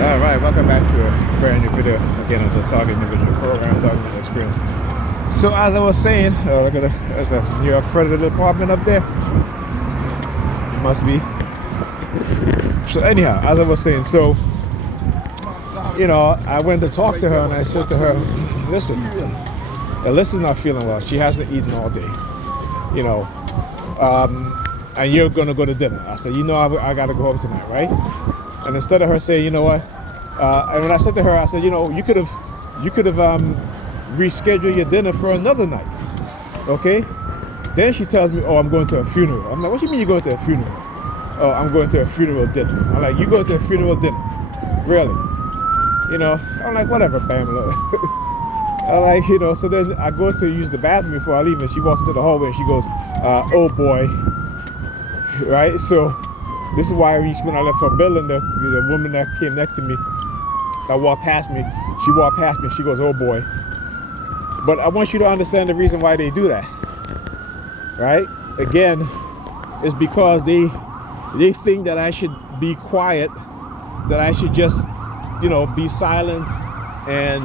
All right, welcome back to a brand new video again of the Target Individual Program, Talking About Experience. So as I was saying, look at there's a New York Predator apartment up there. Must be. So anyhow, as I was saying, so I went to talk to her and I said to her, listen, Alyssa's not feeling well. She hasn't eaten all day, and you're gonna go to dinner. I said, I gotta go home tonight, right? And instead of her saying, you know what, and when I said to her, I said, you could have rescheduled your dinner for another night, okay? Then she tells me, oh, I'm going to a funeral. I'm like, what do you mean you're going to a funeral? Oh, I'm going to a funeral dinner. I'm like, you go to a funeral dinner? Really? I'm like, whatever, Pamela. I'm like, so then I go to use the bathroom before I leave, and she walks into the hallway and she goes, oh boy, right? So this is why when I left her building, the woman that came next to me, that walked past me, she walked past me and she goes, oh boy. But I want you to understand the reason why they do that, right? Again, it's because they think that I should be quiet, that I should just, be silent and,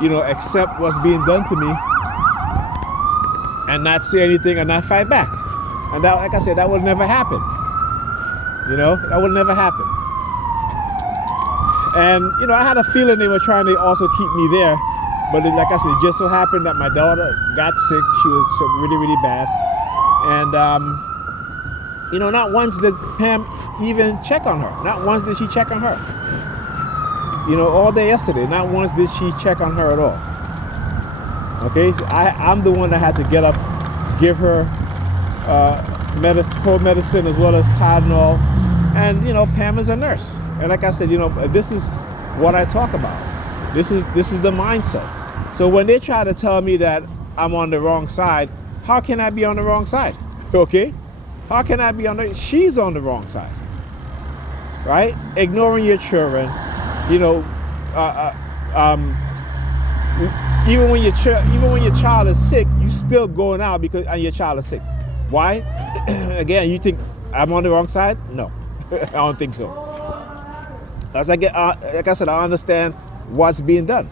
accept what's being done to me and not say anything and not fight back. And that, like I said, that will never happen. That will never happen. And, I had a feeling they were trying to also keep me there. But like I said, it just so happened that my daughter got sick. She was really, really bad. And, not once did Pam even check on her. Not once did she check on her. All day yesterday, not once did she check on her at all. Okay, so I'm the one that had to get up, give her cold medicine as well as Tylenol. And, Pam is a nurse. And like I said, this is what I talk about. This is the mindset. So when they try to tell me that I'm on the wrong side, how can I be on the wrong side? Okay? How can I be she's on the wrong side, right? Ignoring your children, even when your child is sick, you still going out and your child is sick. Why? Again, you think I'm on the wrong side? No, I don't think so. As like I said, I understand what's being done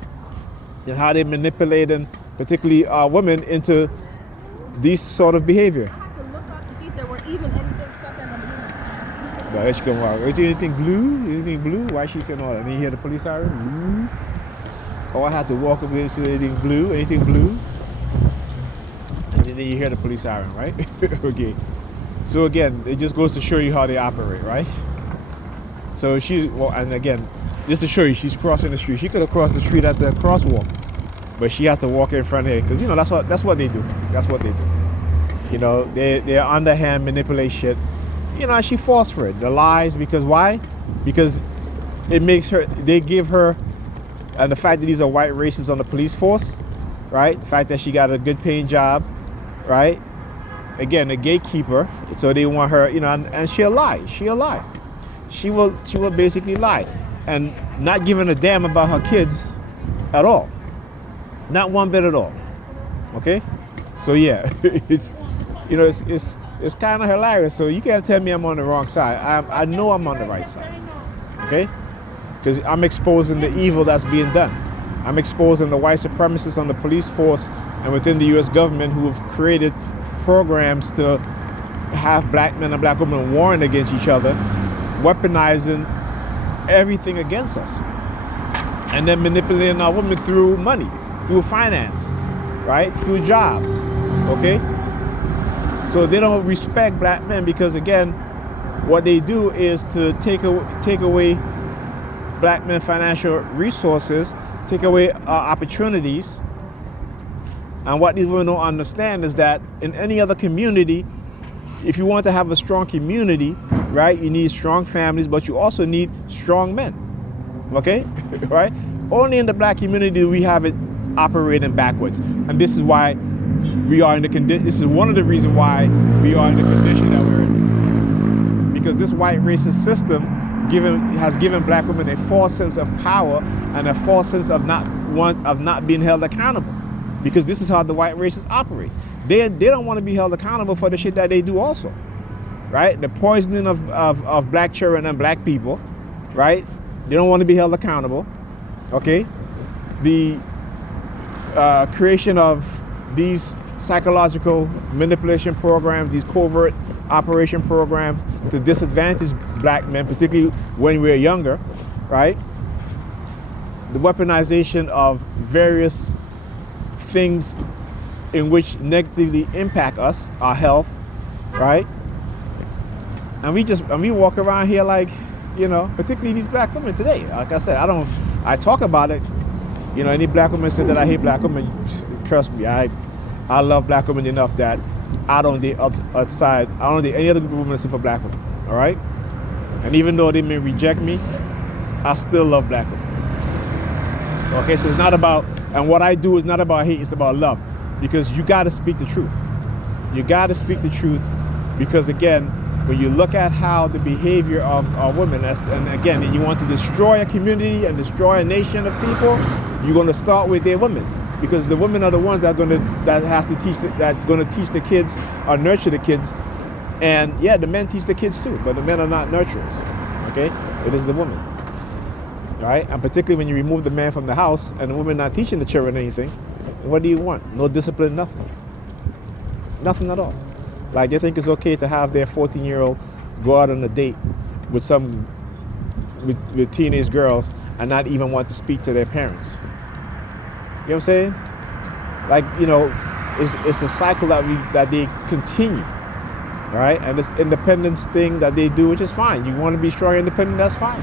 and how they're manipulating, particularly women, into this sort of behavior. Even anything stuck in the blue. Is anything blue? Anything blue? Why is she saying all that? And you hear the police siren? Blue? Oh, I had to walk up there and say anything blue? Anything blue? And then you hear the police siren, right? Okay. So again, it just goes to show you how they operate, right? So and again, just to show you, she's crossing the street. She could have crossed the street at the crosswalk, but she has to walk in front of her because that's what they do. That's what they do. They're underhand manipulate shit. She falls for it. The lies, because why? Because it makes her, they give her, and the fact that these are white racists on the police force, right? The fact that she got a good paying job, right? Again, a gatekeeper. So they want her, and she'll lie. She'll lie. She will basically lie. And not giving a damn about her kids at all. Not one bit at all. Okay? So yeah, it's kind of hilarious. So you can't tell me I'm on the wrong side. I know I'm on the right side. Okay? Because I'm exposing the evil that's being done. I'm exposing the white supremacists on the police force and within the U.S. government who have created programs to have black men and black women warring against each other, weaponizing everything against us, and then manipulating our women through money, through finance, right? Through jobs. Okay? So they don't respect black men because, again, what they do is to take away black men financial resources, take away opportunities. And what these women don't understand is that in any other community, if you want to have a strong community, right, you need strong families, but you also need strong men. Okay? Right? Only in the black community do we have it operating backwards. And this is why we are in the condition. This is one of the reasons why we are in the condition that we're in. Because this white racist system has given black women a false sense of power and a false sense of not being held accountable. Because this is how the white racists operate. They don't want to be held accountable for the shit that they do also. Right? The poisoning of black children and black people, right? They don't want to be held accountable. Okay? The creation of these psychological manipulation programs, these covert operation programs to disadvantage black men, particularly when we're younger, right? The weaponization of various things in which negatively impact us, our health, right? And we walk around here like, you know, particularly these black women today. Like I said, I talk about it. You know, any black woman said that I hate black women, trust me, I love black women enough that I don't date outside, I don't date any other group of women except for black women, all right? And even though they may reject me, I still love black women. Okay, so it's not about, and what I do is not about hate, it's about love. Because you gotta speak the truth. You gotta speak the truth because again, when you look at how the behavior of women, and again, you want to destroy a community and destroy a nation of people, you're gonna start with their women. Because the women are the ones that have to teach, that's gonna teach the kids or nurture the kids. And yeah, the men teach the kids too, but the men are not nurturers, okay? It is the woman, right? And particularly when you remove the man from the house and the woman not teaching the children anything, what do you want? No discipline, nothing. Nothing at all. Like they think it's okay to have their 14-year-old go out on a date with with teenage girls and not even want to speak to their parents. You know what I'm saying? Like, you know, it's the cycle that they continue. All right? And this independence thing that they do, which is fine. You want to be strong and independent, that's fine.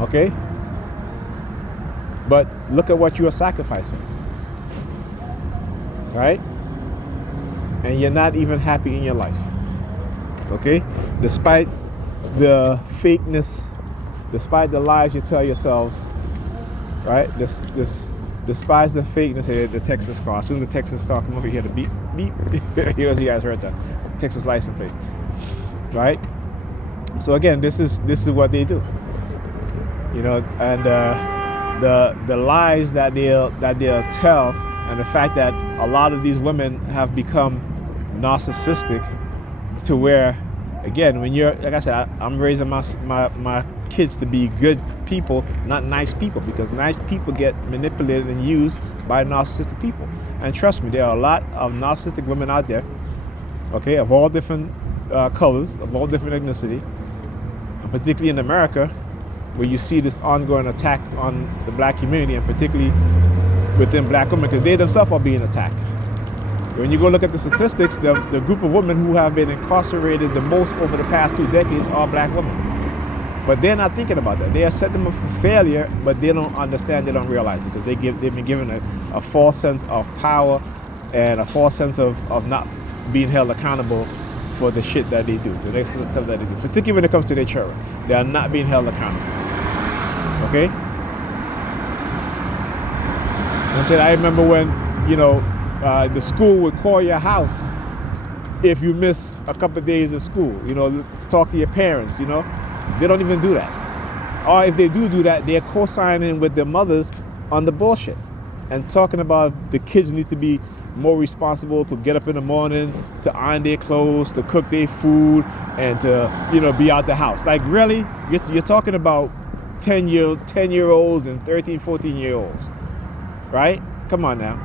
Okay? But look at what you are sacrificing. Right? And you're not even happy in your life. Okay? Despite the fakeness, despite the lies you tell yourselves, right? Despite the fakeness of the Texas car. As soon as the Texas car come over here, the beep, beep. You guys heard that. Texas license plate. Right? So again, this is what they do. You know, and the lies that they'll tell, and the fact that a lot of these women have become narcissistic to where, again, when you're, like I said, I'm raising my kids to be good people, not nice people, because nice people get manipulated and used by narcissistic people. And trust me, there are a lot of narcissistic women out there, okay, of all different colors, of all different ethnicity, and particularly in America, where you see this ongoing attack on the black community, and particularly within black women, because they themselves are being attacked. When you go look at the statistics, the group of women who have been incarcerated the most over the past 2 decades are black women. But they're not thinking about that. They are setting them up for failure, but they don't understand, they don't realize it, because they've been given a false sense of power and a false sense of not being held accountable for the shit that they do, the next stuff that they do, particularly when it comes to their children. They are not being held accountable. Okay? I said, I remember when, you know, the school would call your house if you miss a couple of days of school, you know, to talk to your parents, you know. They don't even do that. Or if they do that, they're co-signing with their mothers on the bullshit and talking about the kids need to be more responsible, to get up in the morning, to iron their clothes, to cook their food, and to, you know, be out the house. Like, really? You're talking about 10-year-olds and 13, 14-year-olds, right? Come on now.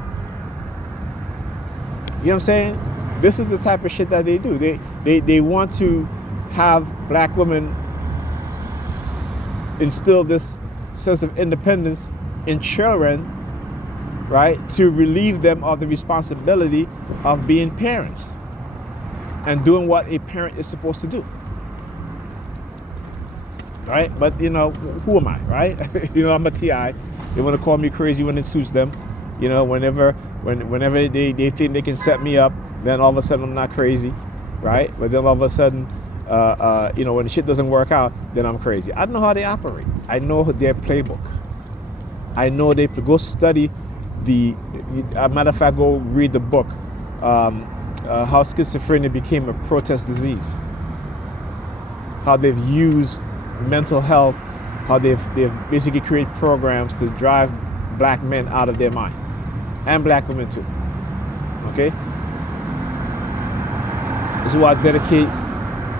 You know what I'm saying? This is the type of shit that they do. They want to have black women instill this sense of independence in children, right, to relieve them of the responsibility of being parents and doing what a parent is supposed to do, right? But, you know, who am I, right? You know, I'm a TI. They want to call me crazy when it suits them. You know, whenever they think they can set me up, then all of a sudden I'm not crazy, right? But then all of a sudden, you know, when the shit doesn't work out, then I'm crazy. I know how they operate. I know their playbook. I know they go study a matter of fact, go read the book, how schizophrenia became a protest disease, how they've used mental health, how they've basically created programs to drive black men out of their mind, and black women too. Okay? This is why I dedicate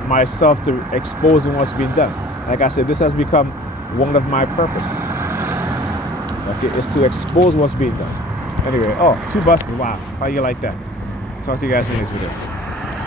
myself to exposing what's being done. Like I said, this has become one of my purpose. Okay, is to expose what's being done. Anyway, oh, 2 buses. Wow, how you like that? Talk to you guys in the next video.